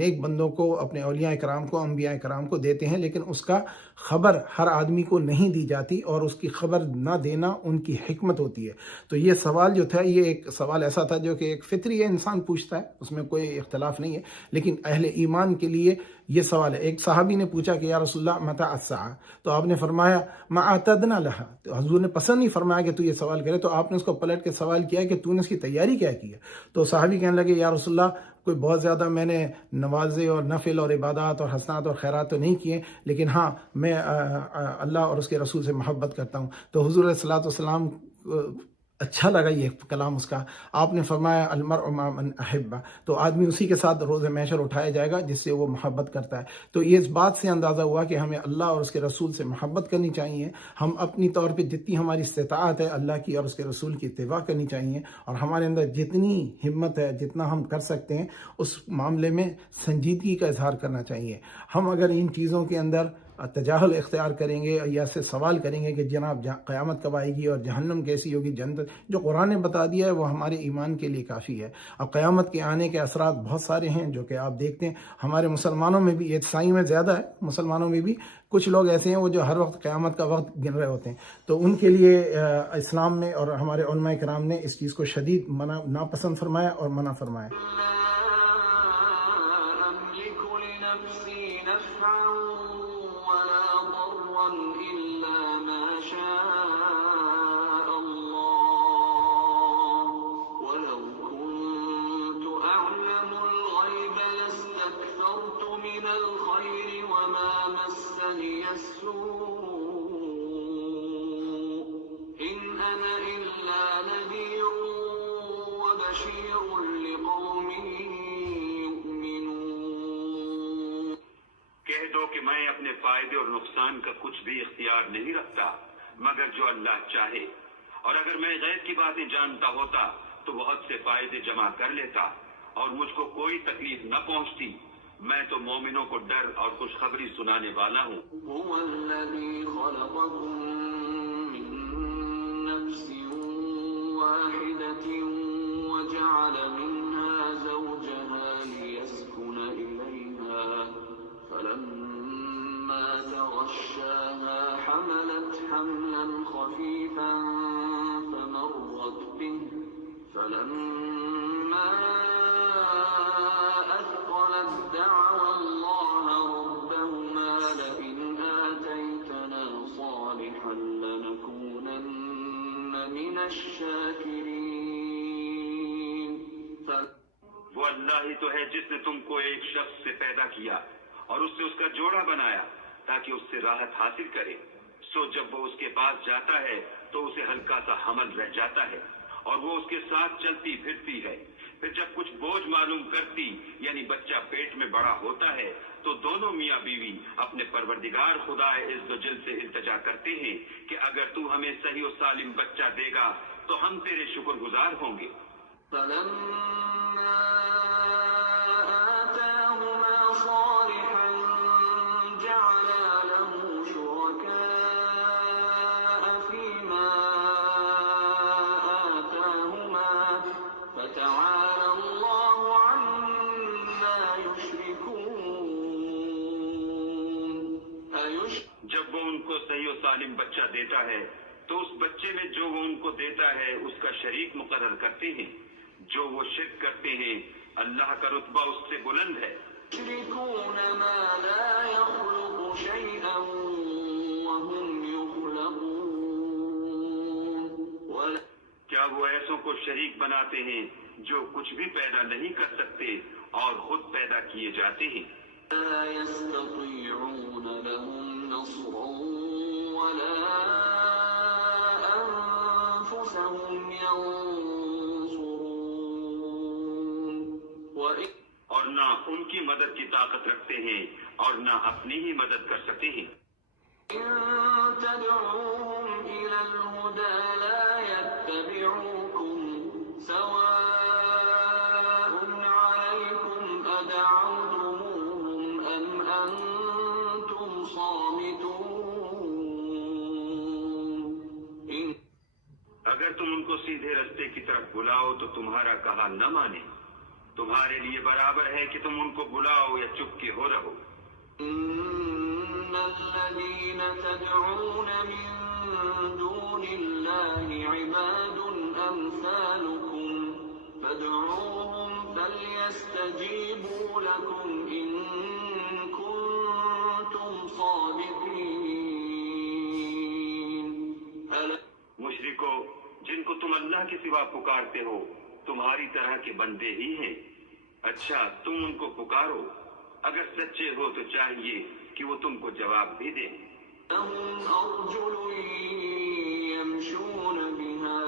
نیک بندوں کو، اپنے اولیاء کرام کو، انبیاء کرام کو دیتے ہیں، لیکن اس کا خبر ہر آدمی کو نہیں دی جاتی، اور اس کی خبر نہ دینا ان کی حکمت ہوتی ہے۔ تو یہ سوال جو تھا، یہ ایک سوال ایسا تھا جو کہ ایک فطری انسان پوچھتا ہے، اس میں کوئی اختلاف نہیں ہے، لیکن اہل ایمان کے لیے یہ سوال ہے۔ ایک صحابی نے پوچھا کہ یا رسول اللہ متى الساعہ، تو آپ نے فرمایا ما اعتدنا لها، تو حضور نے پسند نہیں فرمایا کہ تو یہ سوال کرے، تو آپ نے اس کو پلٹ کے سوال کیا کہ تو نے اس کی تیاری کیا کی ہے؟ تو صحابی کہنے لگے یا رسول اللہ کوئی بہت زیادہ میں نے نوازے اور نفل اور عبادات اور حسنات اور خیرات تو نہیں کیے، لیکن ہاں میں اللہ اور اس کے رسول سے محبت کرتا ہوں۔ تو حضور علیہ الصلوۃ والسلام اچھا لگا یہ کلام اس کا، آپ نے فرمایا المرء مع من احب، تو آدمی اسی کے ساتھ روز محشر اٹھایا جائے گا جس سے وہ محبت کرتا ہے۔ تو یہ اس بات سے اندازہ ہوا کہ ہمیں اللہ اور اس کے رسول سے محبت کرنی چاہیے، ہم اپنی طور پہ جتنی ہماری استطاعت ہے اللہ کی اور اس کے رسول کی اتباع کرنی چاہیے، اور ہمارے اندر جتنی ہمت ہے، جتنا ہم کر سکتے ہیں اس معاملے میں سنجیدگی کا اظہار کرنا چاہیے۔ ہم اگر ان چیزوں کے اندر تجاہل اختیار کریں گے یا سے سوال کریں گے کہ جناب قیامت کب آئے گی اور جہنم کیسی ہوگی، جنت، جو قرآن نے بتا دیا ہے وہ ہمارے ایمان کے لیے کافی ہے۔ اب قیامت کے آنے کے اثرات بہت سارے ہیں جو کہ آپ دیکھتے ہیں ہمارے مسلمانوں میں بھی، عیسائی میں زیادہ ہے، مسلمانوں میں بھی کچھ لوگ ایسے ہیں وہ جو ہر وقت قیامت کا وقت گن رہے ہوتے ہیں، تو ان کے لیے اسلام میں اور ہمارے علماء کرام نے اس چیز کو شدید منع، ناپسند فرمایا اور منع فرمایا۔ کہہ دو کہ میں اپنے فائدے اور نقصان کا کچھ بھی اختیار نہیں رکھتا مگر جو اللہ چاہے، اور اگر میں غیب کی باتیں جانتا ہوتا تو بہت سے فائدے جمع کر لیتا اور مجھ کو کوئی تکلیف نہ پہنچتی۔ میں تو مومنوں کو ڈر اور خوشخبری سنانے والا ہوں۔ هو الذي خلقكم من نفس واحدة وجعل منها زوجها ليسكن إليها فلما تغشاها حملت حملا خفيفا فمرت به فلما أثقلت دعوا الله ربهما لئن آتيتنا صالحا لنكونن من الشاكرين۔ وہ اللہ ہی تو ہے جس نے تم کو ایک شخص سے پیدا کیا اور اس سے اس کا جوڑا بنایا تاکہ اس سے راحت حاصل کرے، سو جب وہ اس کے پاس جاتا ہے تو اسے ہلکا سا حمل رہ جاتا ہے اور وہ اس کے ساتھ چلتی پھرتی ہے، پھر جب کچھ بوجھ معلوم کرتی یعنی بچہ پیٹ میں بڑا ہوتا ہے تو دونوں میاں بیوی اپنے پروردگار خدا عز و جل سے التجا کرتے ہیں کہ اگر تو ہمیں صحیح و سالم بچہ دے گا تو ہم تیرے شکر گزار ہوں گے۔ فلما آتاهما صالحا جعلا له شركاء فيما آتاهما فتعالى الله عما يشركون۔ جب وہ ان کو صحیح و سالم بچہ دیتا ہے تو اس بچے میں جو وہ ان کو دیتا ہے اس کا شریک مقرر کرتے ہیں، جو وہ شرک کرتے ہیں اللہ کا رتبہ اس سے بلند ہے۔ يشركون ما لا يخلق شيئا وهم يخلقون۔ کیا وہ ایسوں کو شریک بناتے ہیں جو کچھ بھی پیدا نہیں کر سکتے اور خود پیدا کیے جاتے ہیں۔ لا يستطيعون لهم نصرا ولا أنفسهم ينصرون اور نہ ان کی مدد کی طاقت رکھتے ہیں اور نہ اپنی ہی مدد کر سکتے ہیں۔ إن تدعوهم إلى الهدى لا يتبعوكم سواء عليكم أدعوتموهم أم أنتم صامتون اگر تم ان کو سیدھے رستے کی طرف بلاؤ تو تمہارا کہا نہ مانے، تمہارے لیے برابر ہے کہ تم ان کو بلاؤ یا چپ کے ہو رہو۔ إن الذين تدعون من دون الله عباد أمثالكم فادعوهم فليستجيبوا لكم إن كنتم صادقين مشرکو، جن کو تم اللہ کے سوا پکارتے ہو تمہاری طرح کے بندے ہی ہیں۔ اچھا تم ان کو پکارو، اگر سچے ہو تو چاہیے کہ وہ تم کو جواب بھی دیں۔ لهم أرجل يمشون بها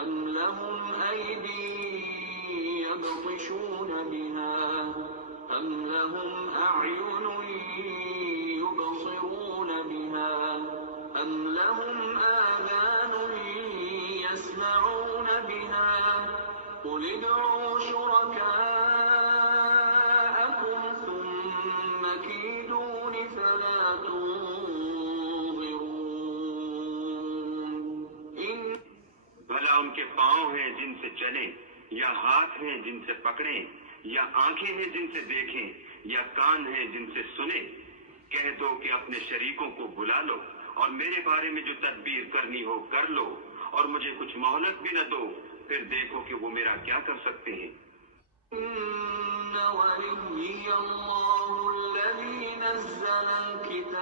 أم لهم أيدي يبطشون بها أم لهم أعين يبصرون بها أم لهم آذان يسمعون بها قل ادعوا شركاءكم ثم كيدون فلا تنظرون بھلا ان کے پاؤں ہیں جن سے چلیں، یا ہاتھ ہیں جن سے پکڑیں، یا آنکھیں ہیں جن سے دیکھیں، یا کان ہیں جن سے سنیں؟ کہہ دو کہ اپنے شریکوں کو بلا لو اور میرے بارے میں جو تدبیر کرنی ہو کر لو، اور مجھے کچھ مہلت بھی نہ دو، پھر دیکھو کہ وہ میرا کیا کر سکتے ہیں۔ إن وليي الله الذي نزل الكتاب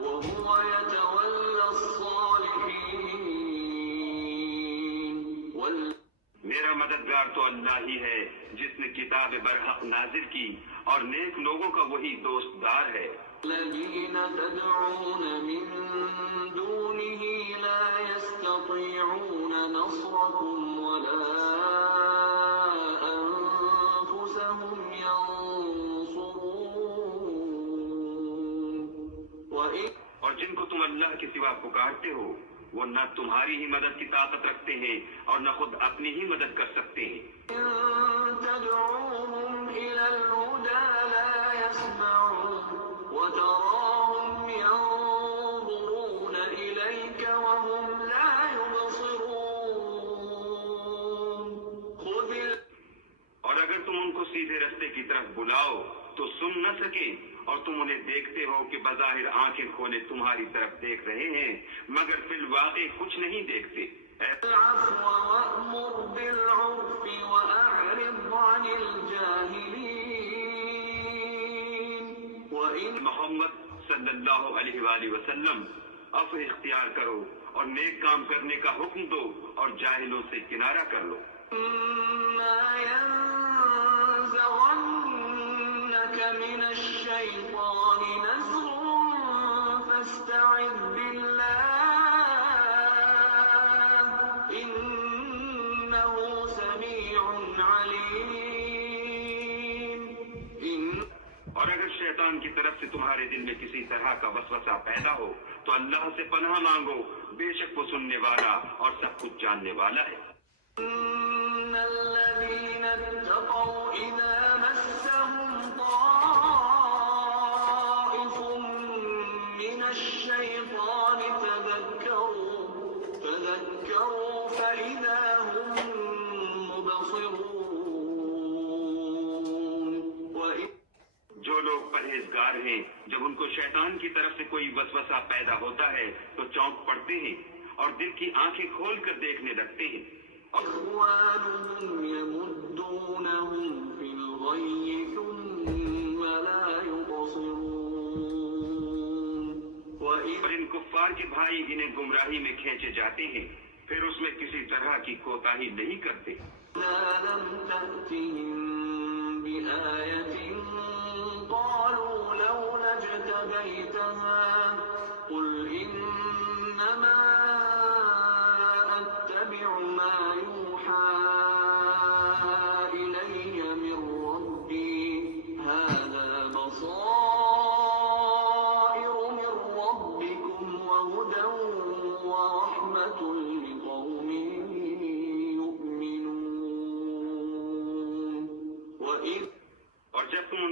وهو يتولى الصالحين میرا مددگار تو اللہ ہی ہے جس نے کتاب برحق نازل کی، اور نیک لوگوں کا وہی دوست دار ہے۔ الذين تدعون من دونه لا يستطيعون نصركم ولا أنفسهم ينصرون اور جن کو تم اللہ کے سوا پکارتے ہو وہ نہ تمہاری ہی مدد کی طاقت رکھتے ہیں اور نہ خود اپنی ہی مدد کر سکتے ہیں۔ إن تدعوهم إلى الهدى لا يسمعون وتراهم ينظرون إليك وهم لا يبصرون اور اگر تم ان کو سیدھے رستے کی طرف بلاؤ تو سن نہ سکیں، اور تم انہیں دیکھتے ہو کہ بظاہر آنکھیں کھولے تمہاری طرف دیکھ رہے ہیں مگر فی الواقع کچھ نہیں دیکھتے۔ العفو وأمر بالعرف وأعرض عن الجاهلين محمد صلی اللہ علیہ وآلہ وسلم، عفو اختیار کرو اور نیک کام کرنے کا حکم دو اور جاہلوں سے کنارہ کر لو۔ ما ينزغنك من الشيطان نزغ فاستعذ بالله إنه سميع عليم اور اگر شیطان کی طرف سے تمہارے دل میں کسی طرح کا وسوسہ پیدا ہو تو اللہ سے پناہ مانگو، بے شک وہ سننے والا اور سب کچھ جاننے والا ہے۔ إن الذين اتقوا إذا مسهم طائف من الشيطان تذكروا فإذا هم مبصرون جو لوگ پرہیزگار ہیں جب ان کو شیطان کی طرف سے کوئی وسوسہ پیدا ہوتا ہے تو چونک پڑتے ہیں اور دل کی آنکھیں کھول کر دیکھنے لگتے ہیں۔ إخوانهم يمدونهم في الغي ثم لا يقصرون اور ان کفار کے بھائی انہیں گمراہی میں کھینچے جاتے ہیں پھر اس میں کسی طرح کی کوتاہی نہیں کرتے۔ إذا لم تأتهم بآية قالوا لولا اجتبيتها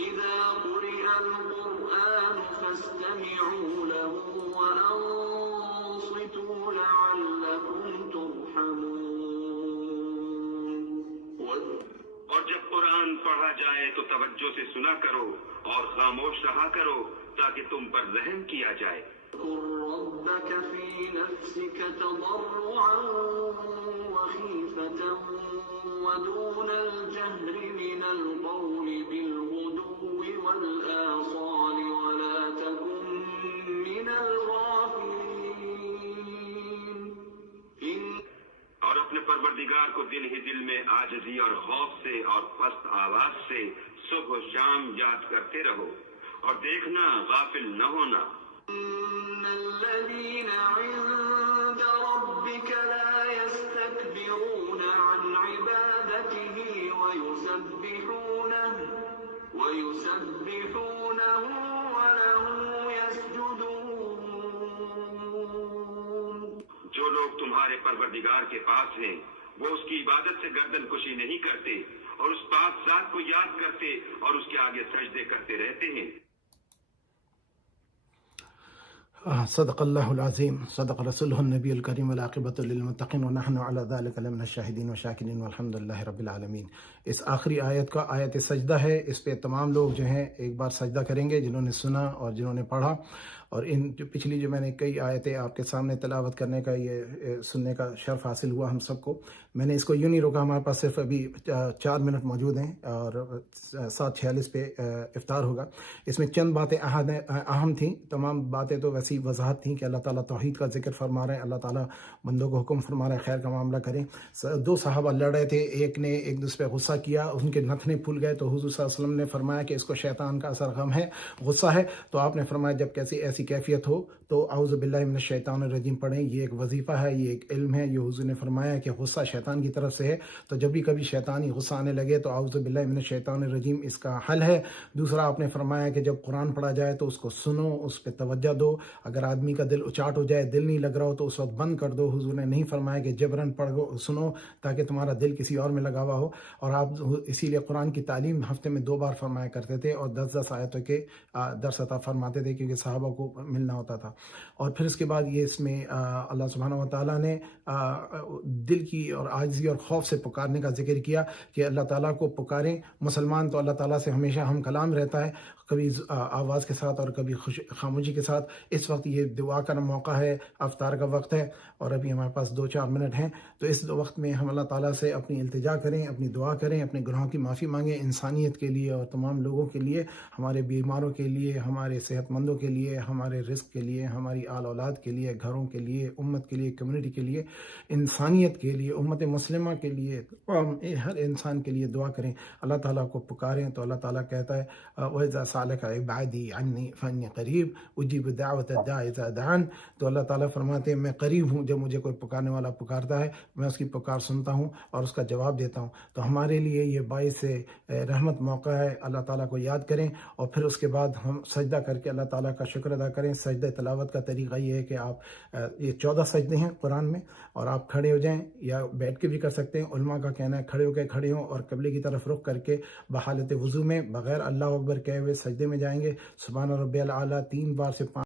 إذا قرئ القرآن فاستمعوا له وأنصتوا لعلكم ترحمون اور جب قرآن پڑھا جائے تو توجہ سے سنا کرو اور خاموش رہا کرو تاکہ تم پر رحم کیا جائے۔ اذكر ربك في نفسك تضرعا وخيفة ودون الجهر من القول بالغدو والآصال ولا تكن من الغافلين اور اپنے پروردگار کو دل ہی دل میں عاجزی اور خوف سے اور پست آواز سے صبح و شام یاد کرتے رہو اور دیکھنا غافل نہ ہونا۔ إن الذين عند ربك لا يستكبرون عن عبادته ويسبحونه وله يسجدون۔ جو لوگ تمہارے پروردگار کے پاس ہیں وہ اس کی عبادت سے گردن کشی نہیں کرتے اور اس پاک ذات کو یاد کرتے اور اس کے آگے سجدے کرتے رہتے ہیں۔ صدق اللہ العظیم، صدق رسولہ النبی الکریم، والعاقبۃ للمتقین، ونحن علی ذلک لمن الشاہدین والشاکرین، والحمد للہ رب العالمین۔ اس آخری آیت کا آیت سجدہ ہے، اس پہ تمام لوگ جو ہیں ایک بار سجدہ کریں گے، جنہوں نے سنا اور جنہوں نے پڑھا۔ اور ان پچھلی جو میں نے کئی آیتیں آپ کے سامنے تلاوت کرنے کا یہ سننے کا شرف حاصل ہوا ہم سب کو۔ میں نے اس کو یوں نہیں روکا، ہمارے پاس صرف ابھی 4 منٹ موجود ہیں اور 7:46 پہ افطار ہوگا۔ اس میں چند باتیں اہم تھیں، تمام باتیں تو ویسی وضاحت تھیں کہ اللہ تعالیٰ توحید کا ذکر فرما رہے ہیں، اللہ تعالیٰ بندوں کو حکم فرما رہے ہیں خیر کا معاملہ کریں۔ 2 صحابہ لڑ رہے تھے، ایک نے ایک دوسرے پہ غصہ کیا، ان کے نتنے پھول گئے، تو حضور صلی اللہ علیہ وسلم نے فرمایا کہ اس کو شیطان کا اثر غم ہے، غصہ ہے۔ تو آپ نے فرمایا جب ایسی کیفیت ہو تو اعوذ باللہ من الشیطان الرجیم پڑھیں، یہ ایک وظیفہ ہے، یہ ایک علم ہے، یہ حضور نے فرمایا کہ غصہ شیطان کی طرف سے ہے، تو جب بھی کبھی شیطانی غصہ آنے لگے تو اعوذ باللہ من الشیطان الرجیم اس کا حل ہے۔ دوسرا آپ نے فرمایا کہ جب قرآن پڑھا جائے تو اس کو سنو، اس پہ توجہ دو، اگر آدمی کا دل اچاٹ ہو جائے، دل نہیں لگ رہا ہو تو اس وقت بند کر دو۔ حضور نے نہیں فرمایا کہ جبرن پڑھو سنو تاکہ تمہارا دل کسی اور میں لگا ہوا ہو، اور آپ اسی لیے قرآن کی تعلیم ہفتے میں 2 بار فرمایا کرتے تھے اور 10 آیتوں کے درس عطا فرماتے تھے کیونکہ صحابہ کو ملنا ہوتا تھا۔ اور پھر اس کے بعد یہ اس میں اللہ سبحانہ و تعالیٰ نے دل کی اور عاجزی اور خوف سے پکارنے کا ذکر کیا کہ اللہ تعالیٰ کو پکاریں۔ مسلمان تو اللہ تعالیٰ سے ہمیشہ ہم کلام رہتا ہے، کبھی آواز کے ساتھ اور کبھی خاموشی کے ساتھ۔ اس وقت یہ دعا کا موقع ہے، افطار کا وقت ہے اور ابھی ہمارے پاس 2-4 منٹ ہیں، تو اس وقت میں ہم اللہ تعالیٰ سے اپنی التجا کریں، اپنی دعا کریں، اپنے گناہوں کی معافی مانگیں، انسانیت کے لیے اور تمام لوگوں کے لیے، ہمارے بیماروں کے لیے، ہمارے صحت مندوں کے لیے، ہمارے رزق کے لیے، ہماری آل اولاد کے لیے، گھروں کے لیے، امت کے لیے، کمیونٹی کے لیے، انسانیت کے لیے، امت مسلمہ کے لیے، ہر انسان کے لیے دعا کریں، اللہ تعالیٰ کو پکاریں۔ تو اللہ تعالیٰ کہتا ہے وَإِذَا سَأَلَكَ عِبَادِي عَنِّي فَإِنِّي قَرِيبٌ أُجِيبُ دَعْوَةَ الدَّاعِ إِذَا دَعَانِ۔ تو اللہ تعالیٰ فرماتے ہیں میں قریب ہوں، جب مجھے کوئی پکارنے والا پکارتا ہے میں اس کی پکار سنتا ہوں اور اس کا جواب دیتا ہوں۔ تو ہمارے لیے یہ باعث رحمت موقع ہے، اللہ تعالیٰ کو یاد کریں اور پھر اس کے بعد ہم سجدہ کر کے اللہ تعالیٰ کا شکر ادا کریں۔ سجدہ تلاوت کا طریقہ یہ ہے کہ آپ یہ 14 سجدے ہیں قرآن میں، اور آپ کھڑے ہو جائیں یا بیٹھ کے بھی کر سکتے ہیں۔ علماء کا کہنا ہے کھڑے ہو کے کھڑے ہوں اور قبلے کی طرف رخ کر کے بحالت وضو میں بغیر اللہ اکبر کہے ہوئے سجدے میں جائیں گے۔ سبحان ربی الاعلیٰ 3 بار سے 5